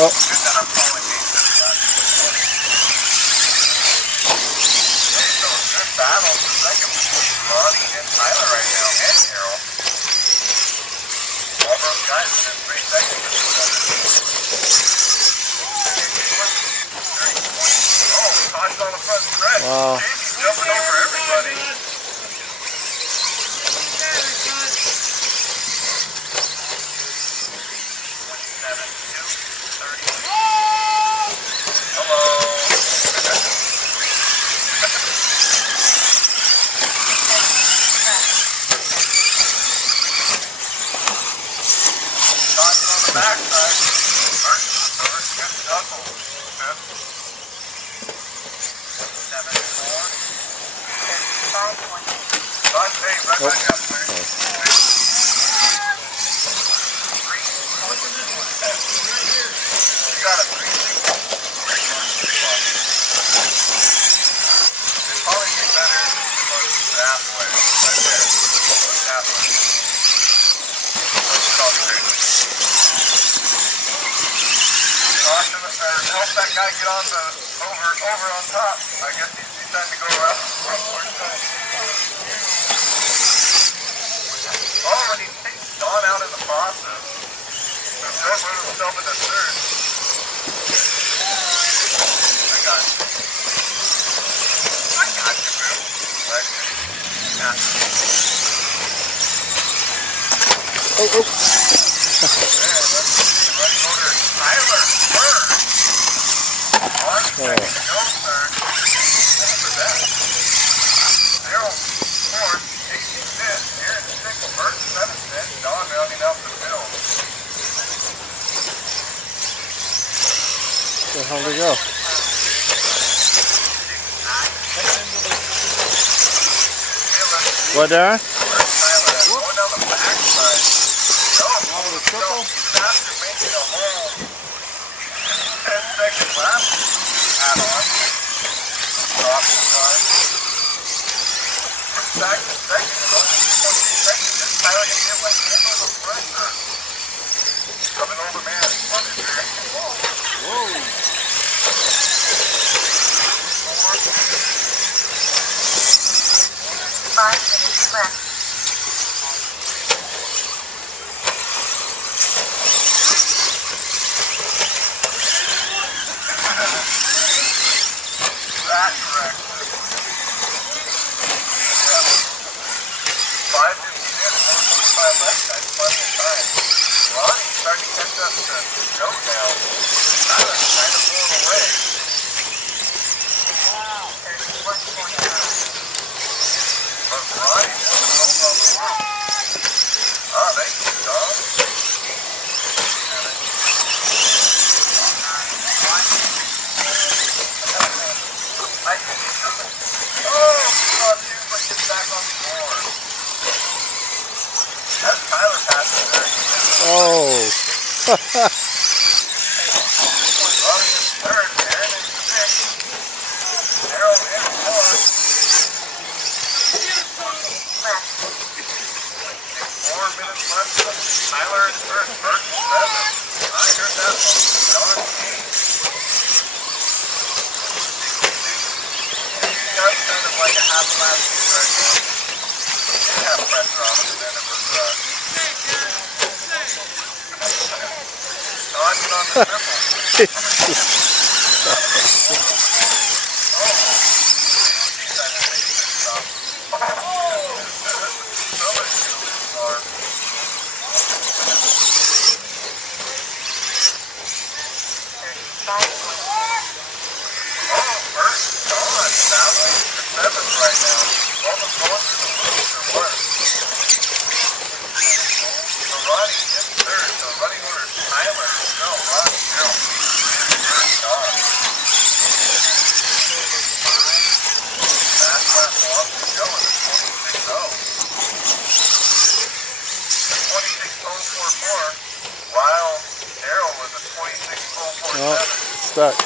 Oh. Battle for second between Ronnie and Tyler right now, and Carol. All those guys within 3 seconds of each other. Oh, caution on the front stretch. Wow. Jamie's jumping over everybody. Backside. First, good knuckle. 7-4. Right back up there. You got a 3-6. It'd probably be better if you look that way. Right there. Look that way. Let's talk straight. Help that guy get on the over on top. I guess he's trying to go around. Oh, and he takes Don out in the process. So Joe put himself in the third. I got you. Boo. Right here. Yeah. Oh. Running order. Tyler third. On second, Joe third. For that. Daryl fourth. Casey fifth. Aaron sixth. Bert seventh. And Don rounding out the middle. Where the hell did he go? What, Darren? Tyler going down the backside. Over the triple? After making a whole 10-second lap add-on. Drop the time. Back to second and only 20 seconds. This Tyler can get like handle the pressure. Coming over, man. Under here. Whoa. 5 minutes left. That correct. Yeah. 5:50 in, 4:45 left. That's plenty of time. Ronnie's starting to catch up to Joe now. Tyler's kind of pulling away. Wow. There's 1.9. But Ronnie's moving over on the road. Oh, thank you, Don. But gets back on the board. That's Tyler passing there. Oh. Ronnie is third. Aaron is sixth. Daryl in fourth. 4 minutes left. Tyler is first. Bert is seventh. I heard that one. Don eighth. That's kind of like a half lap right now. They have pressure on him, and then it was dodging on the triple. Right now, almost going through the booth or what? So Ronnie is third, so running order is Tyler, Joe, Ronnie, Daryl, Aaron, Don. Last lap belongs to Joe in the 26-0. 26-044, while Daryl was a 26-047. Oh, stuck.